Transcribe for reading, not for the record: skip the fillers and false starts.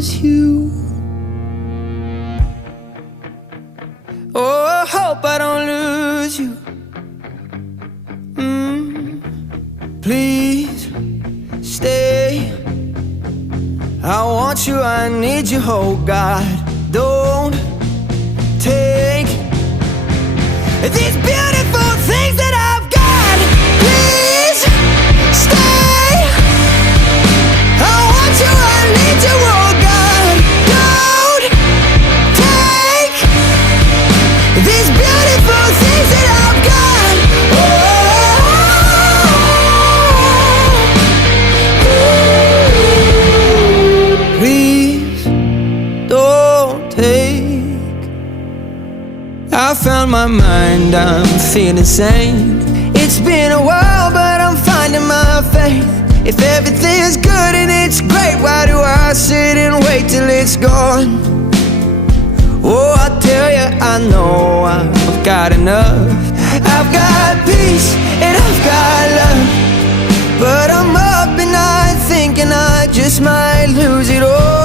lose you. Oh, I hope I don't lose you. Please stay. I want you, I need you, oh God. Don't take these beautiful things that I've got. Please stay. I want you, I need you, oh God. Don't take these beautiful things that I've got. Please don't take. I found my mind, I'm feeling sane. It's been a while, but I'm finding my faith. If everything's good and it's great, why do I sit and wait till it's gone? Oh, I tell you, I know I've got enough. I've got peace and I've got love, but I'm up at night thinking I just might lose it all.